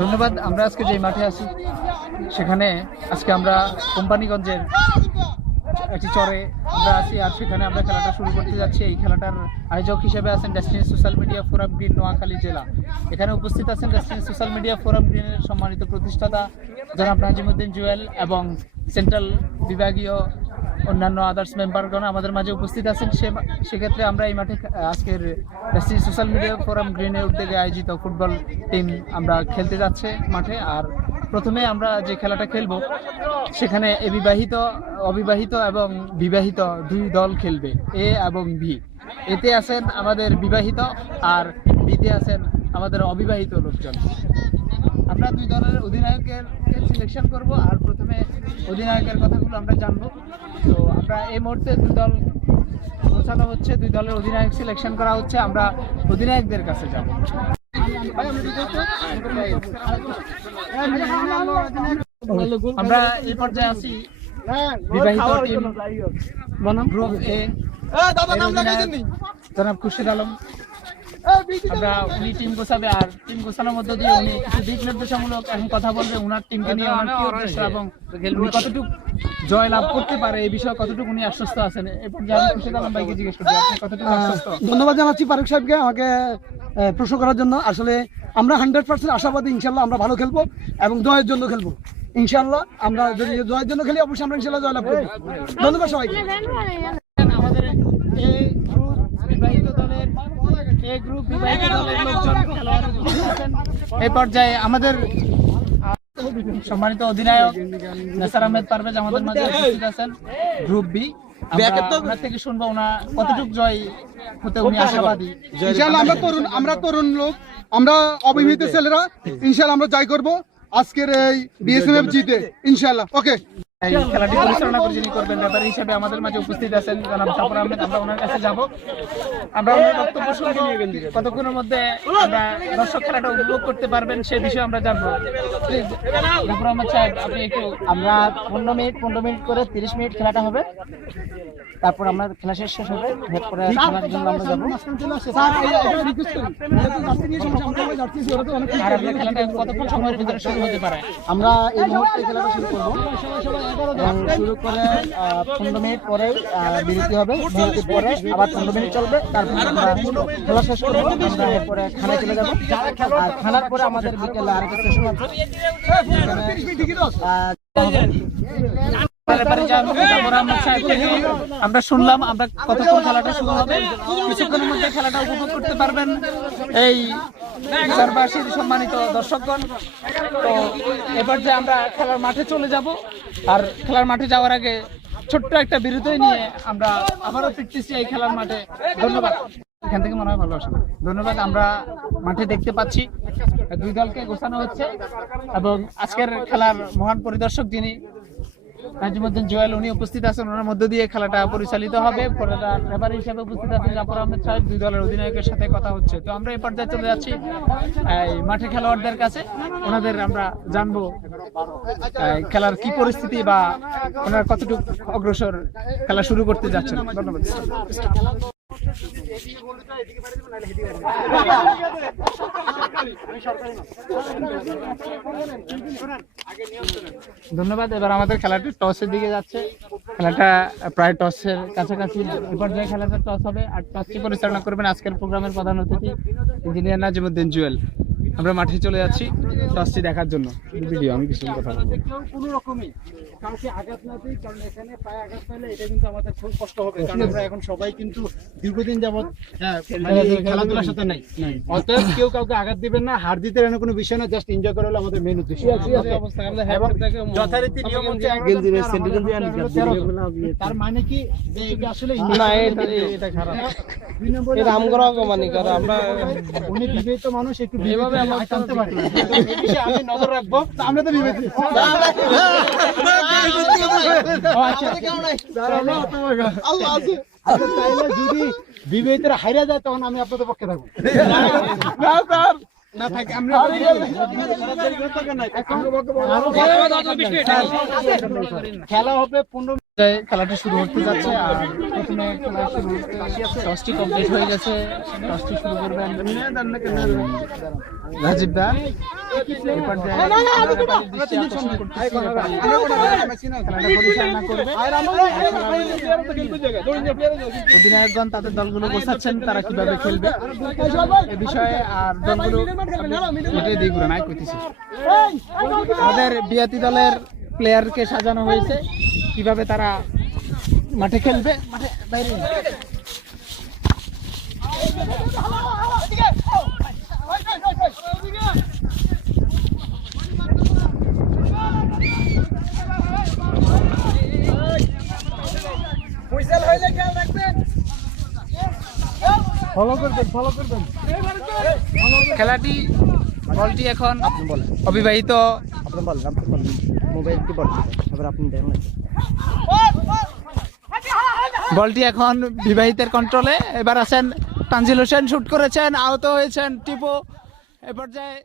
ধন্যবাদ। আমরা আজকে যে মাঠে আছি সেখানে আজকে আমরা কোম্পানিগঞ্জের একটি চরে আমরা আছি, আর সেখানে আমরা খেলাটা শুরু করতে যাচ্ছি। এই খেলাটার আয়োজক হিসেবে আছেন destiny social media forum green Noakhali জেলা। এখানে উপস্থিত আছেন ডেস্টিনি সোশ্যাল মিডিয়া ফোরাম গ্রিনের সম্মানিত প্রতিষ্ঠাতা জনাব নাজিমুদ্দিন জুয়েল এবং সেন্ট্রাল বিভাগীয় অন্যান্য আদার্স মেম্বারগণ আমাদের মাঝে উপস্থিত আছেন। সেক্ষেত্রে আমরা এই মাঠে আজকের ডেস্টিনি সোশ্যাল মিডিয়া ফোরাম গ্রিনের উদ্যোগে আয়োজিত ফুটবল টিম আমরা খেলতে যাচ্ছে মাঠে। আর প্রথমে আমরা যে খেলাটা খেলবো সেখানে বিবাহিত, অবিবাহিত এবং বিবাহিত দুই দল খেলবে, এ এবং বি। এতে আছেন আমাদের বিবাহিত আর বিতে আছেন আমাদের অবিবাহিত লোকজন। আমরা দুই দলের অধিনায়কের সিলেকশন করব, আর প্রথমে অধিনায়কের কথাগুলো আমরা জানবো। তো আমরা এই মুহূর্তে দুই দল গোছানো হচ্ছে, দুই দলের অধিনায়ক সিলেকশন করা হচ্ছে। আমরা অধিনায়কদের কাছে যাব। আমরা এই পর্যায়ে আছি বিবাহিত টিম বনাম গ্রুপ এ, জনাব খুরশিদ আলম। আমরা উনি টিম গোছাবে, আর টিম গোছানোর মধ্যে দিয়ে উনি কিছু দিক নির্দেশামূলক এখন কথা বলবে ওনার টিমকে নিয়ে, ওনার কি উদ্দেশ্য এবং উনি কতটুকু জয় লাভ করতে পারে এই বিষয়ে কতটুকু উনি আশ্বস্ত আছেন। এরপর যে আমি খুরশিদ আলম ভাইকে জিজ্ঞেস করছি আপনি কতটুকু আশ্বস্ত। ধন্যবাদ জানাচ্ছি ফারুক সাহেবকে আমাকে প্রশ্ন করার জন্য। আসলে আমরা 100% আশাবাদী, ইনশাল্লাহ আমরা ভালো খেলবো এবং জয়ের জন্য খেলবো। ইনশাল্লাহ আমরা যদি জয়ের জন্য খেলি অবশ্যই আমরা ইনশাল্লাহ জয়লাভ করবো। ধন্যবাদ সবাইকে। আমাদের এই গ্রুপ বিবাহিত দলের লোকজন খেলোয়াড় আছেন। এই পর্যায়ে আমাদের সম্মানিত অধিনায়ক নাসার আহমেদ পারভেজ আমাদের মাঝে উপস্থিত আছেন। গ্রুপ বি আপনার থেকে শুনবো ওনা কতটুকু জয় হতে উনি আশাবাদী। ইনশাল্লাহ আমরা তরুণ লোক, আমরা অবিবাহিত ছেলেরা, ইনশাল্লাহ আমরা জয় করবো আজকের এই বিএসএফ জিতে ইনশাল্লাহ। ওকে। এই খেলাটি পরিচালনা করে যিনি করবেন রেফারি হিসেবে আমাদের মাঝে উপস্থিত আছেন জনাব জাফর আহমেদ। আমরা ওনার কাছে যাব, আমরা ওনার বক্তব্য শুনবো, কতক্ষণের মধ্যে আমরা দর্শক খেলাটা উপভোগ করতে পারবেন সে বিষয়ে আমরা জানবো। প্লিজ জাফর আহমেদ সাহেব আপনি একটু। আমরা 15 মিনিট করে 30 মিনিট খেলাটা হবে, তারপর আমরা খেলা শেষ হবে, এরপরে খেলার জন্য আমরা যাবো। আর আপনার খেলাটা কতক্ষণ সময়ের ভিতরে শুরু হতে পারে? আমরা এই মুহূর্তে খেলাটা শুরু করবো এবং শুরু করে 15 মিনিট পরে বিরতি হবে, বিরতির পরে আবার 15 মিনিট চলবে, তারপর আমরা খেলা শেষ করবো। আমরা এরপরে খানায় চলে যাবো, আর খানার পরে আমাদের বিকেলে আরেকটা সেশন আছে। আমরা শুনলাম আমরা কতক্ষণ খেলাটা শুরু হবে, কিছুক্ষণের মধ্যে খেলাটা উপভোগ করতে পারবেন এই চারপাশের সম্মানিত দর্শকগণ। তো এবার যে আমরা খেলার মাঠে চলে যাব, আর খেলার মাঠে যাওয়ার আগে ছোট্ট একটা বিরতি নিয়ে আমরা আবারও ফিরতেছি এই খেলার মাঠে। ধন্যবাদ। এখান থেকে মনে হয় ভালো আসবে। ধন্যবাদ। আমরা মাঠে দেখতে পাচ্ছি দুই দলকে গোছানো হচ্ছে এবং আজকের খেলার মহান পরিদর্শক যিনি নাজিমুদ্দিন জুয়েল উনি উপস্থিত আছেন, ওনার মধ্য দিয়ে খেলাটা পরিচালিত হবে। রেফারি হিসেবে উপস্থিত আছেন জাফর আহমেদ সাহেব। দুই দলের অধিনায়কের সাথে কথা হচ্ছে। তো আমরা এই পর্যায়ে চলে যাচ্ছি এই মাঠে খেলোয়াড়দের কাছে, ওনাদের আমরা জানবো খেলার কি পরিস্থিতি বা ওনারা কতটুকু অগ্রসর খেলা শুরু করতে যাচ্ছেন। ধন্যবাদ। ধন্যবাদ। এবার আমাদের খেলাটি টসের দিকে যাচ্ছে। খেলাটা প্রায় টসের কাছাকাছি। এ পর্যায়ে খেলাটা টস হবে, আর টসটি পরিচালনা করবেন আজকের প্রোগ্রামের প্রধান অতিথি ইঞ্জিনিয়ার নাজিমুদ্দিন জুয়েল। আমরা মাঠে চলে যাচ্ছি টসটি দেখার জন্য। ভিডিও আমি কিছু কথা বলবো। কোনো রকমই কাউকে আঘাত না দিই, কারণ এখানে পায়ে আঘাত পেলে এটা কিন্তু আমাদের খুব কষ্ট হবে, কারণ আমরা এখন সবাই কিন্তু দীর্ঘদিন যাবত খেলাধুলার সাথে নাই। অতএব কেউ কাউকে আঘাত দিবেন না, হার জিতের এনে কোনো বিষয় না, জাস্ট এনজয় করা হলো আমাদের মেইন উদ্দেশ্য। যথারীতি নিয়ম হচ্ছে তার মানে কি এটা আসলে এটা খারাপ আমরা উনি বিবাহিত মানুষ, একটু এভাবে আমরা জানতে পারি আমি নজর রাখবো। আমরা তো বিবাহিত যদি বিবাহিতরা হারিয়ে যায় তখন আমি আপনাদের পক্ষে থাকবো। না থাকে আমরা খেলা হবে 15 খেলাটা শুরু হতে যাচ্ছে আর প্রথমে খেলা শুরু টসটি কমপ্লিট হয়ে গেছে টসটি শুরু করবেন রাজীব দা এই পর্যায়ে দৃষ্টি আকর্ষণ করতেছি খেলাটা পরিচালনা করবে অধিনায়কগণ তাদের দলগুলো গোছাচ্ছেন তারা কিভাবে খেলবে এ বিষয়ে আর দলগুলো এটাই দিয়ে ঘুরে নাই কইতেছি আমাদের বিয়াতি দলের প্লেয়ারকে সাজানো হয়েছে কিভাবে তারা মাঠে খেলবে মাঠে বাইরে ফলো করবেন খেলাটি বলটি এখন অবিবাহিত আপনি বলেন মোবাইল কি বল তারপর আপনি দেখেন বলটি এখন বিবাহিতের কন্ট্রোলে এবার আছেন তানজিল হোসেন শুট করেছেন আহত হয়েছেন টিপো এ পর্যায়ে